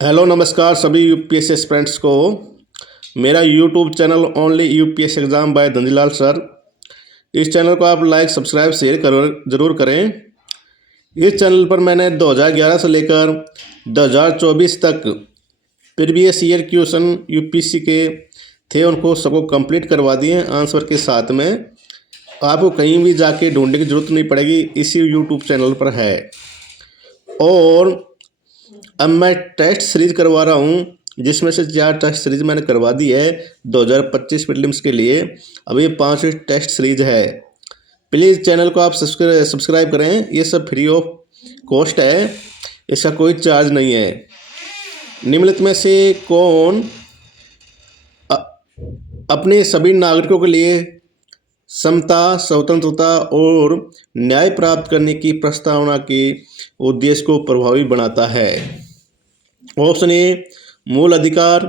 Hello नमस्कार सभी UPSC aspirants को। मेरा YouTube channel only UPSC exam by Dhanjilal sir. इस चैनल को आप लाइक सब्सक्राइब शेयर ज़रूर करें। इस चैनल पर मैंने 2011 से लेकर 2024 तक प्रीवियस ईयर क्वेश्चन यूपीएससी के थे उनको सबको कंप्लीट करवा दिए आंसर के साथ में। आपको कहीं भी जाके ढूंढने की ज़रूरत नहीं पड़ेगी, इसी यूट्यूब चैनल पर है। और अब मैं टेस्ट सीरीज करवा रहा हूँ, जिसमें से 4 टेस्ट सीरीज मैंने करवा दी है 2025 प्रीलिम्स के लिए। अब ये 5वीं टेस्ट सीरीज है। प्लीज़ चैनल को आप सब्सक्राइब करें। ये सब फ्री ऑफ कॉस्ट है, इसका कोई चार्ज नहीं है। निम्नलिखित में से कौन अपने सभी नागरिकों के लिए समता, स्वतंत्रता और न्याय प्राप्त करने की प्रस्तावना के उद्देश्य को प्रभावी बनाता है? ऑप्शन ए मूल अधिकार,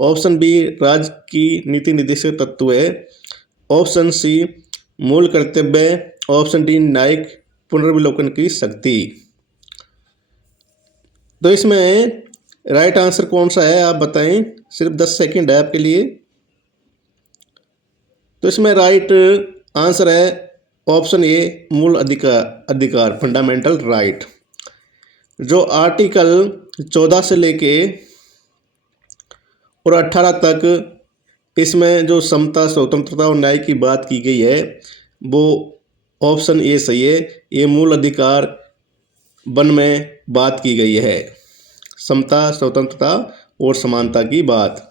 ऑप्शन बी राज्य की नीति निर्देशक तत्व है, ऑप्शन सी मूल कर्तव्य, ऑप्शन डी न्यायिक पुनर्विलोकन की शक्ति। तो इसमें राइट आंसर कौन सा है आप बताएं। सिर्फ 10 सेकंड है आपके लिए। तो इसमें राइट आंसर है ऑप्शन ए मूल अधिकार फंडामेंटल राइट। जो आर्टिकल 14 से लेके और 18 तक इसमें जो समता, स्वतंत्रता और न्याय की बात की गई है वो ऑप्शन ए सही है। ये मूल अधिकार वन में बात की गई है, समता, स्वतंत्रता और समानता की बात।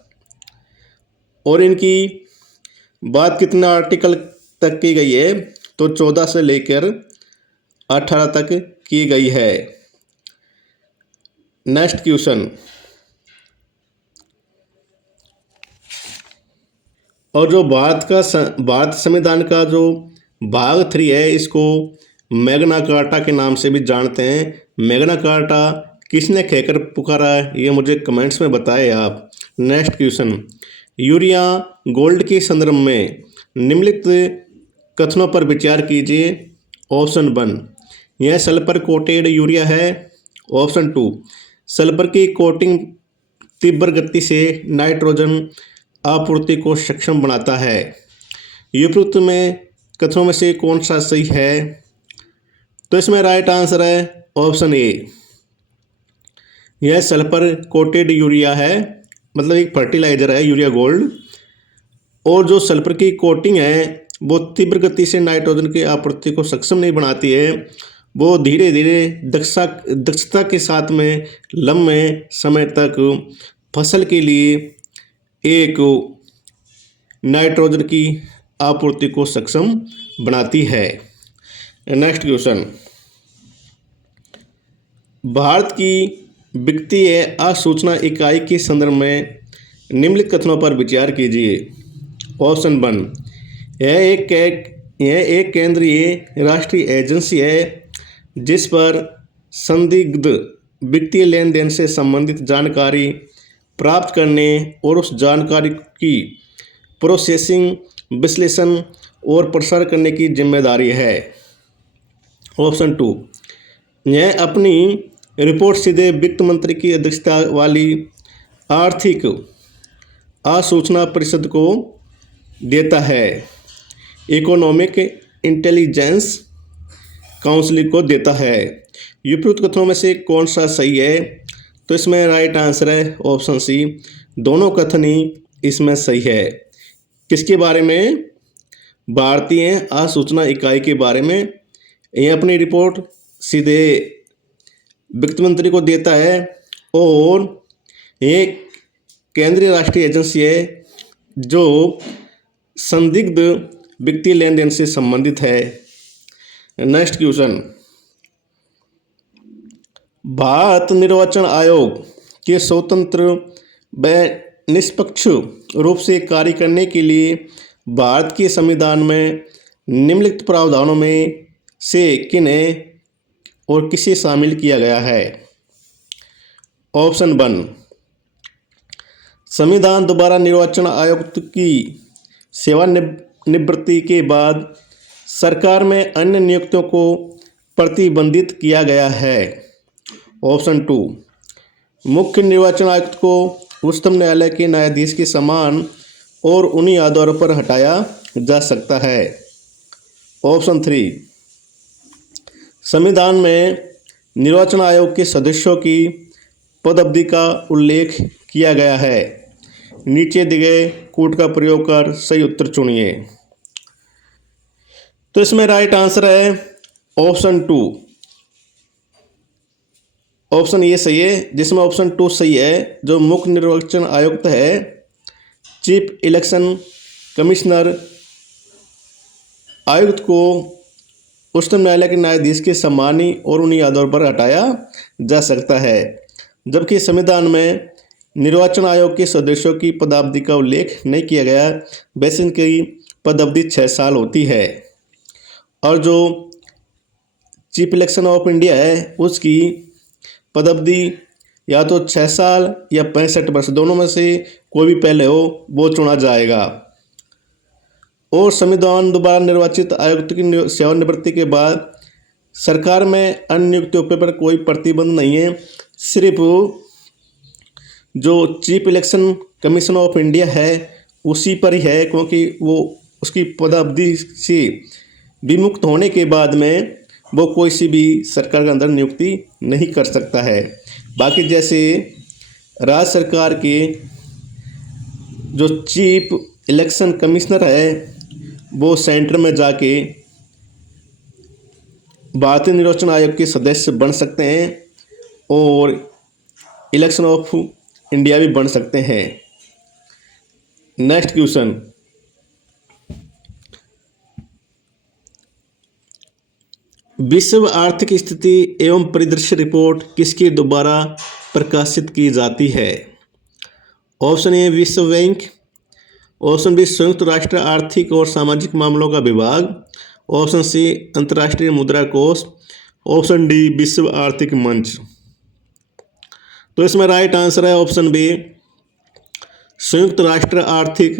और इनकी बात कितने आर्टिकल तक की गई है तो 14 से लेकर 18 तक की गई है। Next question. और जो भारत संविधान का जो भाग 3 है इसको मैग्ना कार्टा के नाम से भी जानते हैं। मैग्ना कार्टा किसने कहकर पुकारा है ये मुझे कमेंट्स में बताएं आप। Next question. यूरिया गोल्ड के संदर्भ में निम्नलिखित कथनों पर विचार कीजिए। ऑप्शन 1 यह सल्फर कोटेड यूरिया है। ऑप्शन 2 सल्फर की कोटिंग तीव्र गति से नाइट्रोजन आपूर्ति को सक्षम बनाता है। उपरोक्त में कथनों में से कौन सा सही है? तो इसमें राइट आंसर है ऑप्शन ए। यह सल्फर कोटेड यूरिया है, मतलब एक फर्टिलाइजर है यूरिया गोल्ड। और जो सल्फर की कोटिंग है वो तीव्र गति से नाइट्रोजन की आपूर्ति को सक्षम नहीं बनाती है, वो धीरे धीरे दक्षता के साथ में लंबे समय तक फसल के लिए एक नाइट्रोजन की आपूर्ति को सक्षम बनाती है। Next question. भारत की वित्तीय असूचना इकाई के संदर्भ में निम्नलिखित कथनों पर विचार कीजिए। ऑप्शन 1 यह एक केंद्रीय राष्ट्रीय एजेंसी है जिस पर संदिग्ध वित्तीय लेन देन से संबंधित जानकारी प्राप्त करने और उस जानकारी की प्रोसेसिंग, विश्लेषण और प्रसार करने की जिम्मेदारी है। ऑप्शन 2 यह अपनी रिपोर्ट सीधे वित्त मंत्री की अध्यक्षता वाली आर्थिक आसूचना परिषद को देता है, इकोनॉमिक इंटेलिजेंस काउंसिल को देता है। उपरोक्त कथनों में से कौन सा सही है? तो इसमें राइट आंसर है ऑप्शन सी। दोनों कथन ही इसमें सही है। किसके बारे में? भारतीय आसूचना इकाई के बारे में। यह अपनी रिपोर्ट सीधे वित्त मंत्री को देता है और एक केंद्रीय राष्ट्रीय एजेंसी है जो संदिग्ध वित्तीय लेन देन से संबंधित है। Next question. भारत निर्वाचन आयोग के स्वतंत्र व निष्पक्ष रूप से कार्य करने के लिए भारत के संविधान में निम्नलिखित प्रावधानों में से किन्हें और किसे शामिल किया गया है? ऑप्शन 1 संविधान द्वारा निर्वाचन आयुक्त की सेवानिवृत्ति के बाद सरकार में अन्य नियुक्तियों को प्रतिबंधित किया गया है। ऑप्शन 2 मुख्य निर्वाचन आयुक्त को उच्चतम न्यायालय के न्यायाधीश के समान और उन्हीं आधारों पर हटाया जा सकता है। ऑप्शन 3, संविधान में निर्वाचन आयोग के सदस्यों की पद अवधि का उल्लेख किया गया है। नीचे दिए गए कोड का प्रयोग कर सही उत्तर चुनिए। तो इसमें राइट आंसर है ऑप्शन 2। ऑप्शन ये सही है, जिसमें ऑप्शन 2 सही है। जो मुख्य निर्वाचन आयुक्त है, चीफ इलेक्शन कमिश्नर आयुक्त को उच्चतम न्यायालय के न्यायाधीश के सम्मानी और उन्हीं आधार पर हटाया जा सकता है। जबकि संविधान में निर्वाचन आयोग के सदस्यों की पदावधि का उल्लेख नहीं किया गया। वैसे इनकी पदावधि 6 साल होती है और जो चीफ इलेक्शन ऑफ इंडिया है उसकी पदावधि या तो 6 साल या 65 वर्ष, दोनों में से कोई भी पहले हो वो चुना जाएगा। और संविधान द्वारा निर्वाचित आयुक्त की सेवानिवृत्ति के बाद सरकार में अन्य नियुक्तियों पर कोई प्रतिबंध नहीं है। सिर्फ जो chief election commission of India है उसी पर ही है, क्योंकि वो उसकी पदावधि से विमुक्त होने के बाद में वो कोई सी भी सरकार के अंदर नियुक्ति नहीं कर सकता है। बाकी जैसे राज्य सरकार के जो चीफ इलेक्शन कमिश्नर है वो सेंटर में जाके भारतीय निर्वाचन आयोग के सदस्य बन सकते हैं और इलेक्शन ऑफ इंडिया भी बन सकते हैं। नेक्स्ट क्वेश्चन, विश्व आर्थिक स्थिति एवं परिदृश्य रिपोर्ट किसके द्वारा प्रकाशित की जाती है? ऑप्शन ए विश्व बैंक, ऑप्शन बी संयुक्त राष्ट्र आर्थिक और सामाजिक मामलों का विभाग, ऑप्शन सी अंतर्राष्ट्रीय मुद्रा कोष, ऑप्शन डी विश्व आर्थिक मंच। तो इसमें राइट आंसर है ऑप्शन बी संयुक्त राष्ट्र आर्थिक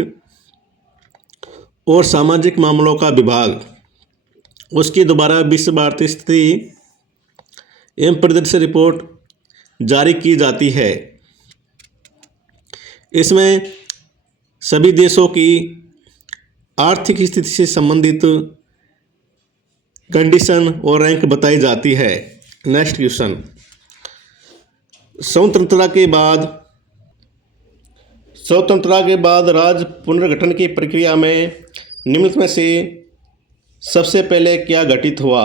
और सामाजिक मामलों का विभाग, उसके द्वारा विश्व आर्थिक स्थिति एवं परिदृश्य रिपोर्ट जारी की जाती है। इसमें सभी देशों की आर्थिक स्थिति से संबंधित कंडीशन और रैंक बताई जाती है। नेक्स्ट क्वेश्चन, स्वतंत्रता के बाद राज्य पुनर्गठन की प्रक्रिया में निम्नलिखित में से सबसे पहले क्या घटित हुआ?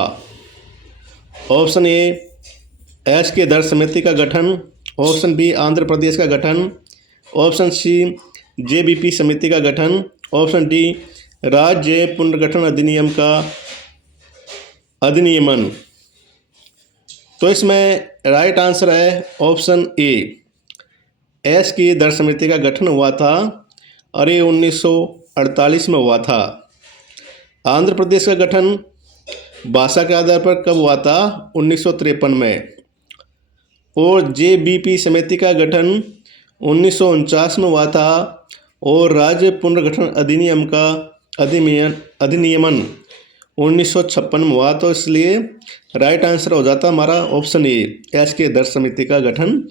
ऑप्शन ए एस के दर समिति का गठन, ऑप्शन बी आंध्र प्रदेश का गठन, ऑप्शन सी जेबीपी समिति का गठन, ऑप्शन डी राज्य पुनर्गठन अधिनियम का अधिनियमन। तो इसमें राइट आंसर है ऑप्शन ए एस की दर समिति का गठन हुआ था और ये 1948 में हुआ था। आंध्र प्रदेश का गठन भाषा के आधार पर कब हुआ था? 1953 में। और जेबीपी समिति का गठन 1949 में हुआ था और राज्य पुनर्गठन अधिनियम का अधिनियमन 1956 में हुआ। तो इसलिए राइट आंसर हो जाता हमारा ऑप्शन ए एस के दर समिति का गठन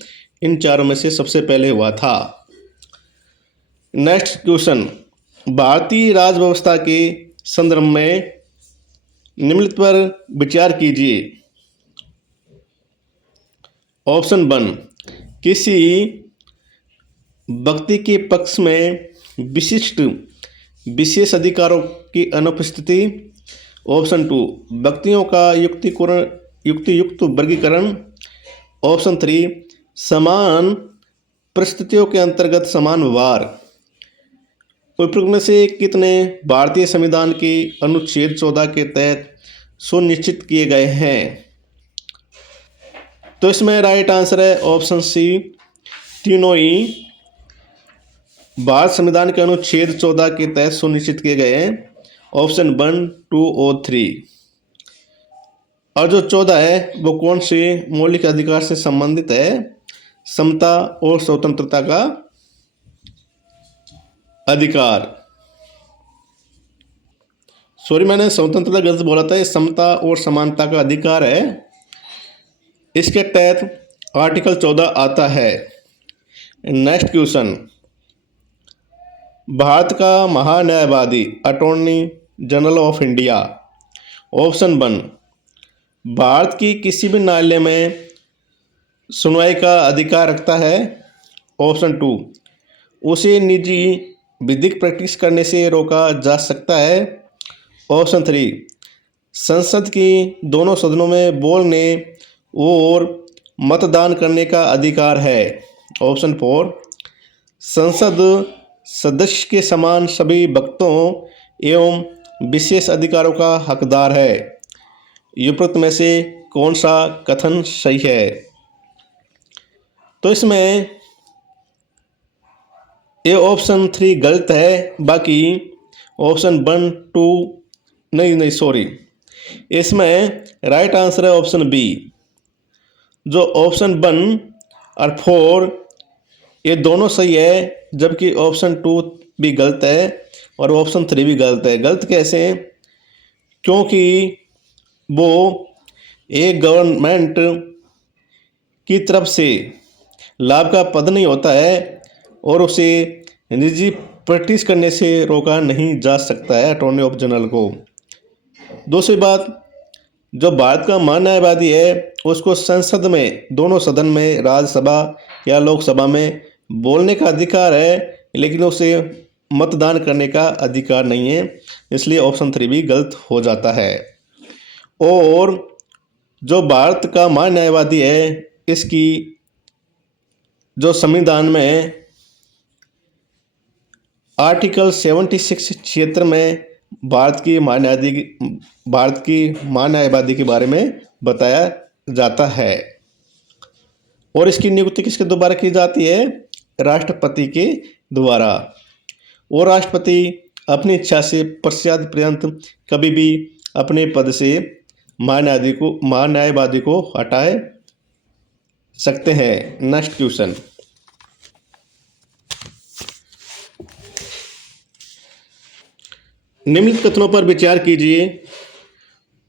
इन चारों में से सबसे पहले हुआ था। नेक्स्ट क्वेश्चन, भारतीय राज्य व्यवस्था के संदर्भ में निम्नलिखित पर विचार कीजिए। ऑप्शन 1, किसी व्यक्ति के पक्ष में विशिष्ट विशेष अधिकारों की अनुपस्थिति। ऑप्शन 2, व्यक्तियों का युक्तियुक्त वर्गीकरण। ऑप्शन 3, समान परिस्थितियों के अंतर्गत समान व्यवहार। उपरोक्त में से कितने भारतीय संविधान के अनुच्छेद 14 के तहत सुनिश्चित किए गए हैं? तो इसमें राइट आंसर है ऑप्शन सी तीनों ही भारत संविधान के अनुच्छेद 14 के तहत सुनिश्चित किए गए हैं। ऑप्शन 1, 2 और 3। और जो 14 है वो कौन से मौलिक अधिकार से संबंधित है? समता और स्वतंत्रता का अधिकार। सॉरी, मैंने स्वतंत्रता गलत बोला था, ये समता और समानता का अधिकार है। इसके तहत आर्टिकल 14 आता है। नेक्स्ट क्वेश्चन, भारत का महान्यायवादी attorney general of India. Option 1 Bharat की किसी भी न्यायालय में सुनवाई का अधिकार रखता है। ऑप्शन 2 उसे निजी विधिक प्रैक्टिस करने से रोका जा सकता है। ऑप्शन 3 संसद की दोनों सदनों में बोलने और मतदान करने का अधिकार है। ऑप्शन 4 संसद सदस्य के समान सभी वक्तों एवं विशेष अधिकारों का हकदार है। उपरोक्त में से कौन सा कथन सही है? तो इसमें ये ऑप्शन 3 गलत है, बाकी ऑप्शन 1 2 नहीं सॉरी, इसमें राइट आंसर है ऑप्शन बी। जो ऑप्शन 1 और 4 ये दोनों सही है, जबकि ऑप्शन 2 भी गलत है और ऑप्शन 3 भी गलत है। गलत कैसे? क्योंकि वो एक गवर्नमेंट की तरफ से लाभ का पद नहीं होता है और उसे निजी प्रैक्टिस करने से रोका नहीं जा सकता है अटॉर्नी ऑफ जनरल को। दूसरी बात, जो भारत का महान्यायवादी है उसको संसद में दोनों सदन में राज्यसभा या लोकसभा में बोलने का अधिकार है, लेकिन उसे मतदान करने का अधिकार नहीं है, इसलिए ऑप्शन 3 भी गलत हो जाता है। और जो भारत का महान्यायवादी है इसकी जो संविधान में आर्टिकल 76 क्षेत्र में भारत की महान्यायवादी के बारे में बताया जाता है। और इसकी नियुक्ति किसके द्वारा की जाती है? राष्ट्रपति के द्वारा। और राष्ट्रपति अपनी इच्छा से पश्चात पर्यंत कभी भी अपने पद से महान्यायवादी को हटा सकते हैं। नेक्स्ट क्वेश्चन, निम्नलिखित कथनों पर विचार कीजिए।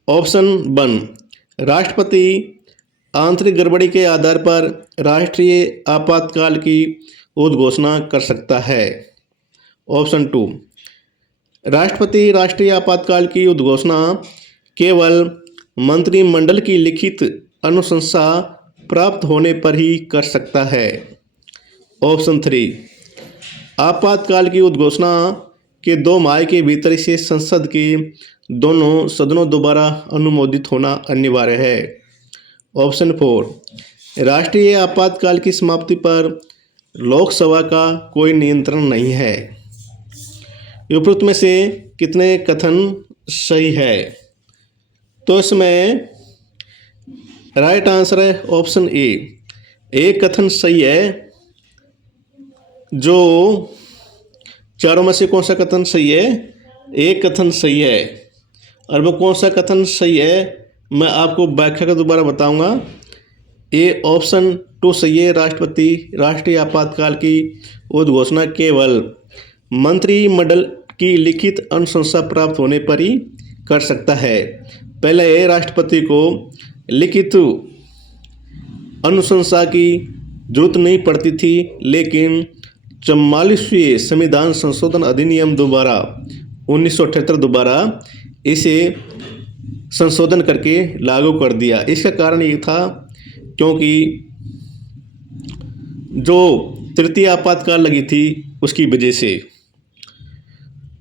ऑप्शन 1 राष्ट्रपति आंतरिक गड़बड़ी के आधार पर राष्ट्रीय आपातकाल की उद्घोषणा कर सकता है। ऑप्शन 2 राष्ट्रपति राष्ट्रीय आपातकाल की उद्घोषणा केवल मंत्रिमंडल की लिखित अनुशंसा प्राप्त होने पर ही कर सकता है। ऑप्शन 3 आपातकाल की उद्घोषणा के 2 माह के भीतर से संसद के दोनों सदनों द्वारा अनुमोदित होना अनिवार्य है। ऑप्शन 4 राष्ट्रीय आपातकाल की समाप्ति पर लोकसभा का कोई नियंत्रण नहीं है। उपरोक्त में से कितने कथन सही है? तो इसमें राइट आंसर है ऑप्शन ए। एक कथन सही है। जो चारों में से कौन सा कथन सही है? एक कथन सही है। और वो कौन सा कथन सही है मैं आपको व्याख्या का दोबारा बताऊंगा। ए ऑप्शन 2 सही है। राष्ट्रपति राष्ट्रीय आपातकाल की उद्घोषणा केवल मंत्रिमंडल की लिखित अनुशंसा प्राप्त होने पर ही कर सकता है। पहले राष्ट्रपति को लिखित अनुशंसा की जरूरत नहीं पड़ती थी, लेकिन 44वें संविधान संशोधन अधिनियम द्वारा 1978 द्वारा इसे संशोधन करके लागू कर दिया। इसका कारण ये था क्योंकि जो तृतीय आपातकाल लगी थी उसकी वजह से।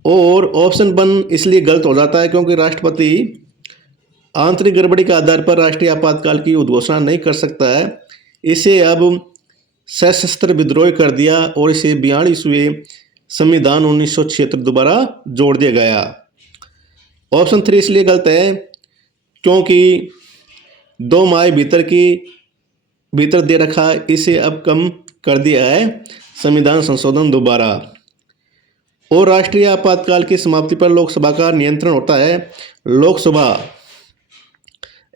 और ऑप्शन 1 इसलिए गलत हो जाता है क्योंकि राष्ट्रपति आंतरिक गड़बड़ी के आधार पर राष्ट्रीय आपातकाल की उद्घोषणा नहीं कर सकता है। इसे अब सशस्त्र विद्रोह कर दिया और इसे 42वें संविधान 1976 द्वारा जोड़ दिया गया। ऑप्शन 3 इसलिए गलत है क्योंकि 2 माह भीतर दे रखा, इसे अब कम कर दिया है संविधान संशोधन दोबारा। और राष्ट्रीय आपातकाल की समाप्ति पर लोकसभा का नियंत्रण होता है। लोकसभा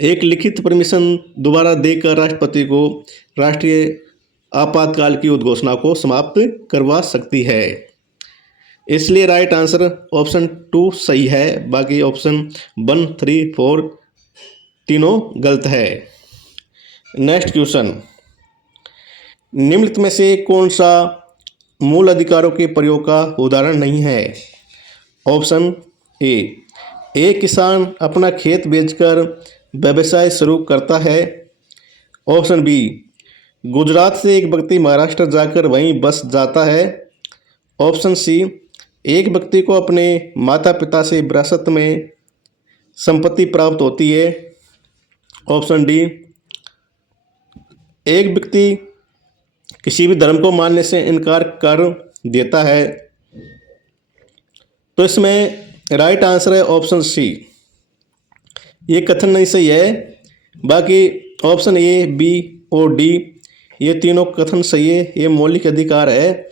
एक लिखित परमिशन दोबारा देकर राष्ट्रपति को राष्ट्रीय आपातकाल की उद्घोषणा को समाप्त करवा सकती है। इसलिए राइट आंसर ऑप्शन 2 सही है, बाकी ऑप्शन 1 3 4 तीनों गलत है। नेक्स्ट क्वेश्चन, निम्नलिखित में से कौन सा मूल अधिकारों के प्रयोग का उदाहरण नहीं है? ऑप्शन ए, एक किसान अपना खेत बेचकर व्यवसाय शुरू करता है। ऑप्शन बी, गुजरात से एक व्यक्ति महाराष्ट्र जाकर वहीं बस जाता है। ऑप्शन सी, एक व्यक्ति को अपने माता पिता से विरासत में संपत्ति प्राप्त होती है। ऑप्शन डी, एक व्यक्ति किसी भी धर्म को मानने से इनकार कर देता है। तो इसमें राइट आंसर है ऑप्शन सी। ये कथन नहीं सही है, बाकी ऑप्शन ए, बी और डी ये तीनों कथन सही है। ये मौलिक अधिकार है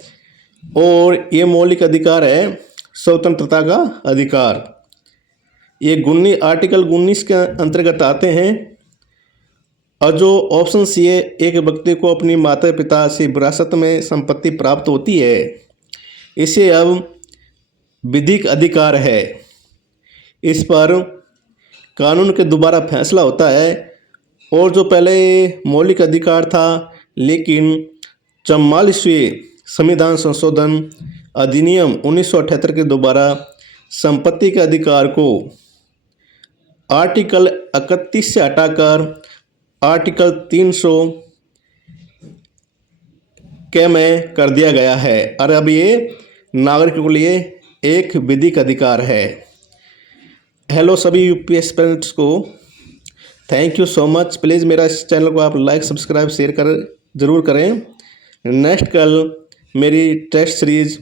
और ये मौलिक अधिकार है स्वतंत्रता का अधिकार। ये आर्टिकल 19 के अंतर्गत आते हैं। और जो ऑप्शन सी है, एक व्यक्ति को अपनी माता पिता से विरासत में संपत्ति प्राप्त होती है, इसे अब विधिक अधिकार है। इस पर कानून के दोबारा फैसला होता है। और जो पहले मौलिक अधिकार था, लेकिन 44वें संविधान संशोधन अधिनियम 1978 के दोबारा संपत्ति के अधिकार को आर्टिकल 31 से हटाकर आर्टिकल 300 के में कर दिया गया है और अब ये नागरिकों के लिए एक विधिक अधिकार है। हेलो सभी यूपीएससी एस्पिरेंट्स को, thank you so much. Please मेरा इस चैनल को आप लाइक, सब्सक्राइब, शेयर कर ज़रूर करें। नेक्स्ट कल मेरी टेस्ट सीरीज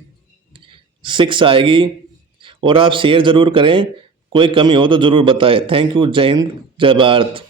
6 आएगी और आप शेयर ज़रूर करें। कोई कमी हो तो ज़रूर बताएं। Thank you. जय हिंद, जय भारत।